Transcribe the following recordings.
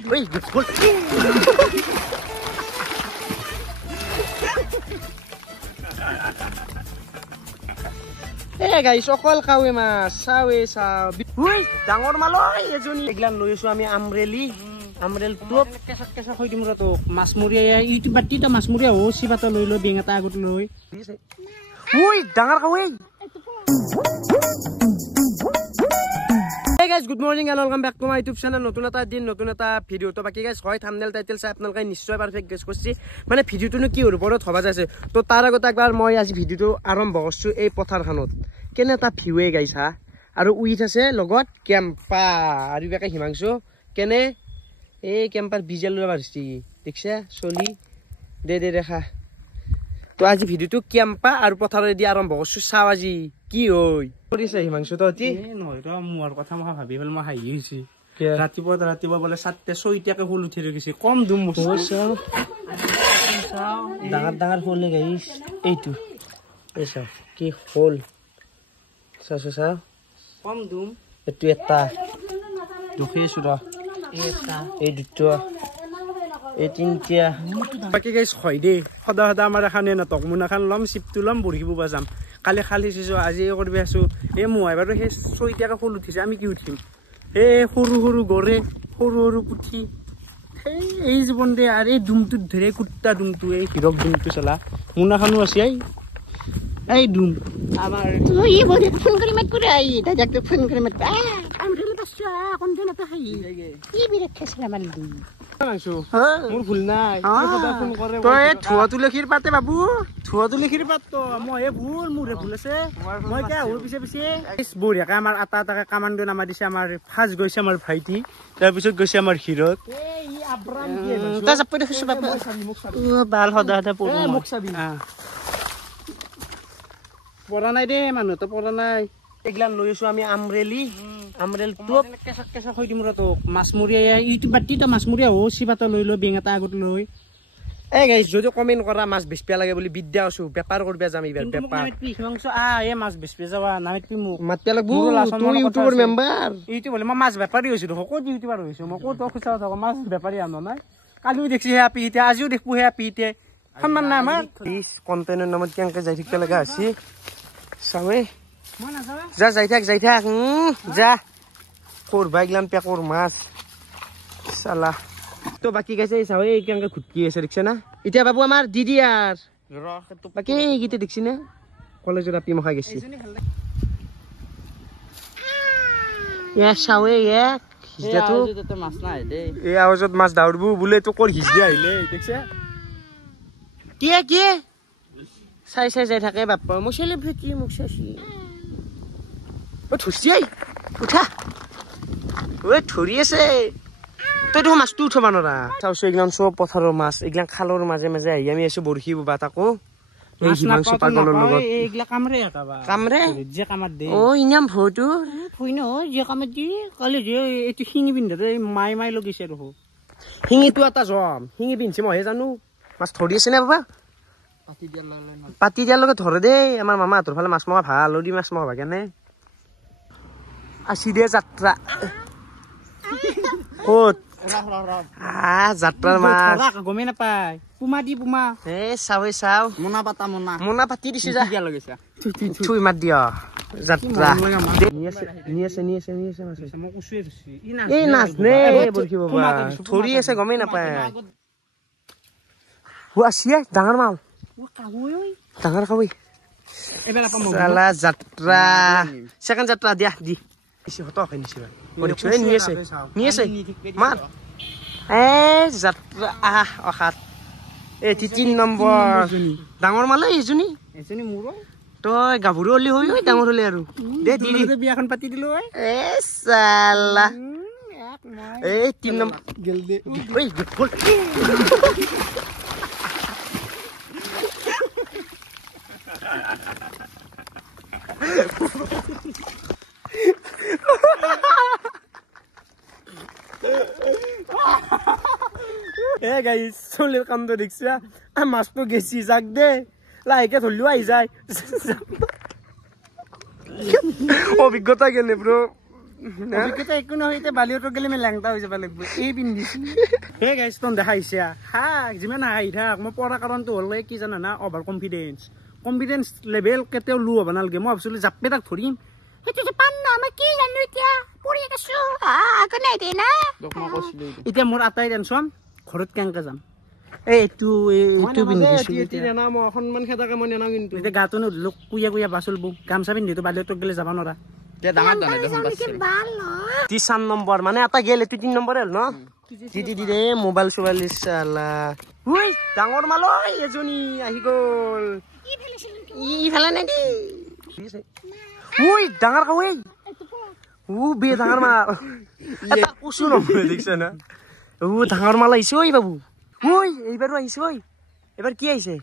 Hey guys, okol kawe mas, sawe saw. Hui, dangor maloi ejoni. Eglan লৈ আছো আমি Amreli, আমৰেল top কেঁচা হৈ দিম ৰতো মাছমৰীয়া ইউটিউব বাতিটা মাছমৰীয়া ও সিবাত লৈ লৈ বেং এটা আগত লৈ। হুই, ডাঙৰ কাৱে। Hey guys, good morning and welcome back to my YouTube channel. নতুন এটা দিন নতুন এটা ভিডিও তো বাকি গাইস হয় থাম্বনেল টাইটেল চাই আপোনালোকে নিশ্চয় পারফেক্ট গেস করছি মানে ভিডিওটো কি ওপৰত হবা যাইছে তো তাৰ আগতে একবাৰ মই আজি ভিডিওটো আৰম্ভ কৰছো এই পথাৰখনত কেনে এটা ভিউৱে গাইস হা আৰু উইথ আছে লগত কেম্পা আৰু বেকা হিমাংশু কেনে এই কেম্পাৰ বিজেল লবা দিছি দেখছা চলি দে দেখা তো আজি ভিডিওটো কেম্পা আৰু পথাৰে দি আৰম্ভ কৰছো চাও আজি কি হই কৰিছে হিমাংশু তো তি নহয় তো মোৰ কথা মই ভাবি ভাল মই হাঁহি হৈছি ৰাতিপুৱা বলে 7টা 6টাকে ফুল উঠি ৰখিছে কম দুম মুছাও ডাঙৰ ফুল গাইস এইটো এসা কি ফুল সা কম দুম এটো এটা দুখে সুৰা এটা এই দুটো এই তিনটা বাকি গাইস হয় দে সদা আমাৰ এখানে নাটক মুনাখান লম চিপটো লম বঢ়িব বাজাম কালি খালি চিছো আজি কৰবি আছো এ মই বাৰু হে 6টাকে ফুল উঠিছে আমি কি উঠিম এ সৰু গৰে সৰু পুঠি এই জীৱন দে আৰু এই দুমটো ধৰে কুত্তা দুমটো এই হিৰক দুমটো চলা মুনাখানো আছে এই দুম আমাৰ তুই বলে ফোন কৰি মাত কৰি আই দাদাক ফোন কৰি মাত আমৰেল বাচ্চা কোন দিন এটা হাই কি বিৰাট খেছলা মাল দি মোৰ ভুল নাই ফোন কৰে তই ধুৱাটো লেখিৰ পাতে বাবু ধুৱাটো লিখিৰ পাত তো মই ভুল মোৰে ভুল আছে মই কে হ'ল পিছে বঢ়িয়াকে আমাৰ আটাকে কামাণ্ডো নামা দিছে আমাৰ ফাজ গৈছে আমাৰ ভাইটি তাৰ পিছত গৈছে আমাৰ হিৰত এই আব্ৰাম কি তা চাপ দে খুছ বাবু বাল সদা পঢ়ো মোক চাবি পঢ়া নাই দে মানুহ তো পঢ়া নাই এগলান লৈ আছো আমি আমৰেলি আমৰেল টপ কেঁচা হৈ দিম ৰতো মাছমৰীয়া ইউটিউব বাতিটা মাছমৰীয়া ও সিবাত লৈ লৈ বেং এটা আগত লৈ এই গাইস যদি কমেন্ট কৰা মাছ বেচপিয়া লাগে বুলি বিদ্যা আছো বেপাৰ কৰবা যাম ইবাৰ বেপাৰ হিমাংশু এ মাছ বেচপে যাবা নামিত পি মোক মাতয়া লাগবো তুই ইউটিউবৰ মেম্বাৰ ইউটিউব বলে মই মাছ বেপাৰী হৈছো ক'ত ইউটিউবাৰ হৈছো মই ক'ত খুচা থাকো মাছ বেপাৰী আনো নাই কালিও দেখছি হে পিতে আজিও দেখবো হে পিতে সন্মান নাই আমাৰ প্লিজ কন্টেন্টৰ নামত কেনকে যাই থাকিব লগা আছে চাৱে যা যাই থাক যা কৰবা গিলাম পেকৰ মাছ সালা তো বাকি গাইছে চাও এই কেনকে খুটকি আছে দেখছ না এতিয়া বাবু আমাৰ দিদি আৰ বাকি গিতে দেখছি না কলেজত আপি মখা গেছি ইয়া চাৱে এক হিজদাটো তো মাছ নাই দে এই আওজত মাছ দাউৰবু বুলে তো কৰ হিজদি আহিলে দেখছ কি চাই যাই থাকে বাপ্পা মই সেলিব্ৰিটি মোক চাইছি ও থুসি উঠা ও থৰি আছে তই তো মাছটো উঠবা নৰা চাওছো এগলান সব পথাৰৰ মাছ এগলান খালৰ মাজে আহি আমি এসো বৰখি বুবা তাকো এই হিমাংশু পাগলৰ লগত এইগলা কামৰে এটাবা কামৰে যে কামাত দে ও ইনাম ভটো ফুই ন যে কামাত দি কালি যে এটি শিঙি পিন্ধা দে মাই লগিছে ৰহ শিঙিটো এটা জম শিঙি পিন্ধছি মই জানো মাছ ধৰি আছে না বাবা পাতি দিয়াৰ লগত ধৰে দেই আমাৰ মামা হাতৰ ফালে মাছ মৰা ভাল দি মাছ মৰা কেনে আসি দে যাত্ৰা ক'ত যাত্ৰাৰ মাছ গমেই নাপায় পুমা এ চাও মোনা পাতি দিছে যা থুই মাত দিয় যাত্ৰা নি আছে এই নাচ নে বৰখিব ধৰি আছে গমেই নাপায় আসিয়ে ডাঙৰ মাল ডাঙৰ কাৱৈ সালা যাত্ৰা সেকেন্ড যাত্ৰা দিয়া দি ইসি হত হয় নিছে নি আছে মাত এ যাত্ৰা অখাত এই 3 নম্বৰ ডাঙৰ মালে এজনী মোৰ তই গাভৰু হলি হৈ ডাঙৰ হলি আৰু দে দি বিয়াখন পাতি দিলো এ সালা এই 3 নম্বৰ গেল দে ওই গল এ গাইস চলিৰ কাম তো দেখছা মাছটো গেছি যাক দে লাইকে ধরলিও আই যায় অভিজ্ঞতা কেনে ব্রো অভিজ্ঞতা একো নহয় এতিয়া বালিউডত গেলে মই লেংটা হৈ যাব লাগিব এই পিন্ধিছো হে গাইছ তন দেখাইছে হা যিমান হাঁহি থাক মই পঢ়া কাৰণটো হ'ল কি জানা না অভাৰ কনফিডেন্স লেভেল কেতিয়াও লো হ'ব নালাগে মই ভাবিছিলো জাপে তাক ধৰিম সেইটো যে পান না মই কি জানো এতিয়া পৰি আছো আকৌ নাই দে না এতিয়া মোৰ আটাই টেনচন ঘৰত কেনেকে যাম এইটো পিন্ধিছো সন্মান খেদাকে মই নেনাও কিন্তু এতিয়া গাটো নুধুলো কুয়া বাচল বৌ গামচা পিন্ধিটো বালিউডত গেলে যাব নোৱাৰা 3 নম্বৰ মানে এটা গেল এইটো 3 নম্বৰ হ'ল ন দি ৰে মোবাইল চোবাইল চালা উই ডাঙৰ মাল এজনী আহি গ'ল ইফালে নাই দি উই ডাঙৰ কাৱে বে ডাঙৰ মাল এটা কুচু নম্বৰ দেখিছ না ডাঙৰ মাল আহিছে ঐ বাবু ঐ এইবাৰো আহিছে ঐ এবাৰ কি আহিছে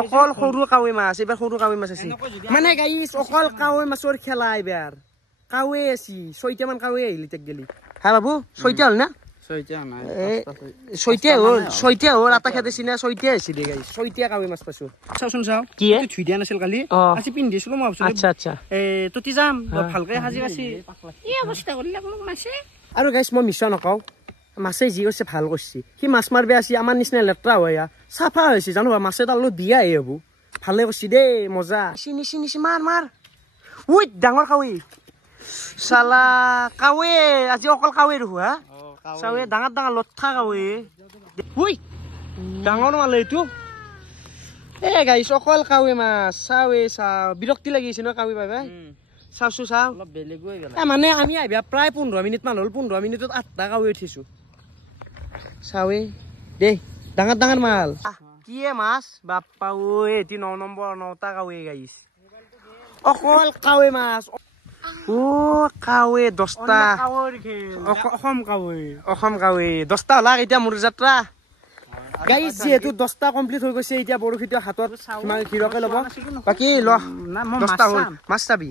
অকল সৰু কাৱৈ মাছ এবাৰ সৰু কাৱৈ মাছ আছে মানে গাইছ অকল কাৱৈ মাছৰ খেলা এবাৰ কাৱৈ আছি 6টা মান কাৱৈ আহিল তাক গেলি হা বাবু 6টা হ'ল না 6টা হ'ল এটা খেদাইছি না 6টা আহিছে দে গাইছ 6টা কাৱৈ মাছ পাইছো চাওচোন চাও কি ধুই দিয়া নাছিল কালি আজি পিন্ধিছিলো মই ভাবিছিলো আচ্ছা তুতি যাম ভালকে সাজি আছি এই অৱস্থা কৰিলে মোক মাছে আৰু গাইছ মই মিছা নকওঁ মাছে যি কৈছে ভাল কৰিছে সি মাছ মাৰিব আছে আমাৰ নিচিনা লেতেৰা হয় চাফা হৈছে জানো মাছে তাৰ লগত বিয়া আহি হব ভালে কৰিছে দেই মজা নিচি মাৰ উই ডাঙৰ কাৱৈ চালা কাৱৈ আজি অকল কাৱৈ ৰখো হা চাৱে ডাঙৰ লঠা কাৱৈ উই ডাঙৰ মাল এইটো এ গাইছ অকল কাৱৈ মাছ চাৱে বিৰক্তি লাগিছে ন কাৱৈ পাই চাওছো চাও মানে আমি আহিবা প্ৰায় 15 মিনিট মান হ'ল 15 মিনিটত 8টা কাৱৈ উঠিছো চাৱে দেই ডাঙৰ মাল কিয়ে মাছ বাপ্পা ঐ এটি 9 নম্বৰ 9টা কাৱৈ গাইছ অকল কাৱৈ মাছ কাৱৈ 10টা অসম কাৱৈ 10টা হলাক এতিয়া মোৰ যাত্ৰা গাইছ যিহেতু 10টা কমপ্লিট হৈ গৈছে এতিয়া বৰশীটো হাতত কিমান হিৰকে ল'ব বাকী ল 10টা হ'ল মাছ চাবি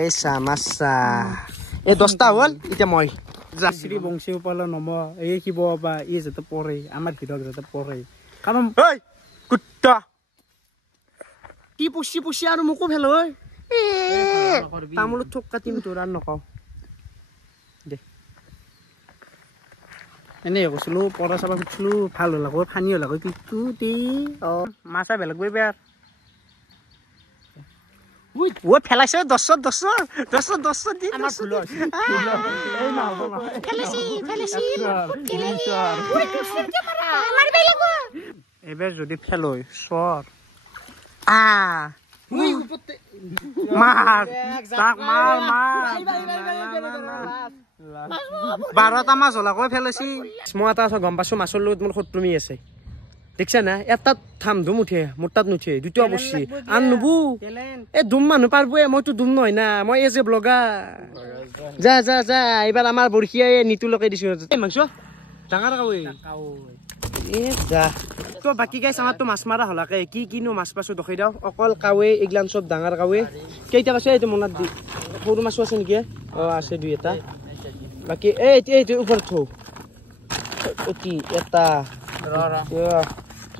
এই মাছ এই 10টা হ'ল এতিয়া মই যাত্ৰী বংশী ওপৰলৈ নম এই শিৱ বা এই যাতে পৰে আমাৰ হিৰক যাতে পৰে কাৰণ কুত্তা কি পুচি আৰু মোকো ভেল ঐ তামোলত থোক কাটিম তোৰ আৰু নকওঁ দে এনেই কৈছিলো পৰা চাবা খুজিছিলো ভাল হ'ল আকৌ ফানি হ'ল আকৌ পিকটো দি মাছা বেলেগ গৈ বেয়া ফেলাইছে 10 দি এবাৰ যদি ফেল হয় চৰ বাৰটা মাছ হলাকৈ ফেলাইছি মই এটা গম পাইছো মাছৰ লগত মোৰ শত্ৰুমি আছে দেখছা না এটাত থাম ধুম উঠে মোৰ তাত নুঠে দুটা বসছি আন নুবু এ দুম মানুহ পাৰবো মইতো দুম নহয় না মই এজ এ ব্লগাৰ যা এইবাৰ আমাৰ বৰশিয়া নিতু লগাই দিছো মাংস ডাঙৰ কাৱৈ এ যা তো বাকি গাইছ আমাৰতো মাছ মাৰা হলাকে কিনো মাছ পাছো দখাই দাও অকল কাৱৈ এগলান চব ডাঙৰ কাৱৈ কেইটা আছে এইটো মনত দি সৰু মাছো আছে নেকি আছে দুই এটা বাকি এইটো ওপৰত থৌ অতি এটা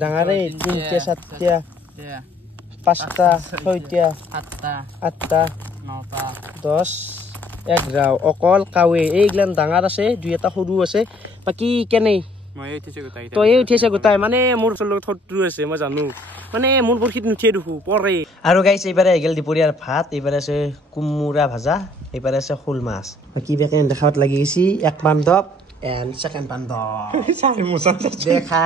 ডাঙৰে 3টা 7টা 5টা 6টা 8টা 9টা 10 11 অকল কাৱৈ এইগলান ডাঙৰ আছে দুই এটা সৰু আছে বাকি কেনে তই উঠিছে গোটাই মানে মোৰ লগত শত্ৰু আছে মই জানো মানে মোৰ বৰশীত নুঠিয়ে দেখো পৰে আৰু গাইছ এইবাৰে আহিল দুপৰীয়াৰ ভাত এইবাৰে আছে কোমোৰা ভাজা এইবাৰে আছে শোল মাছ বাকি বেকে দেখাত লাগি গৈছি এক বান্ধৱ and second বান্ধৱ দেখা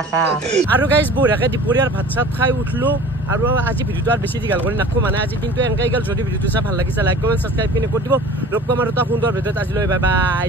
আৰু গাইছ বঢ়িয়াকে দুপৰীয়াৰ ভাত চাত খাই উঠলো আৰু আজি ভিডিওটো আৰু বেছি দীঘল কৰি নাখো মানে আজি দিনটো এনেকৈ গ'ল যদি ভিডিওটো চাই ভাল লাগিছে লাইক কমেণ্ট সাবস্ক্ৰাইব কৰি দিব লগ পাম আৰু এটা সুন্দৰ ভিডিওত আজিলৈ বাই বাই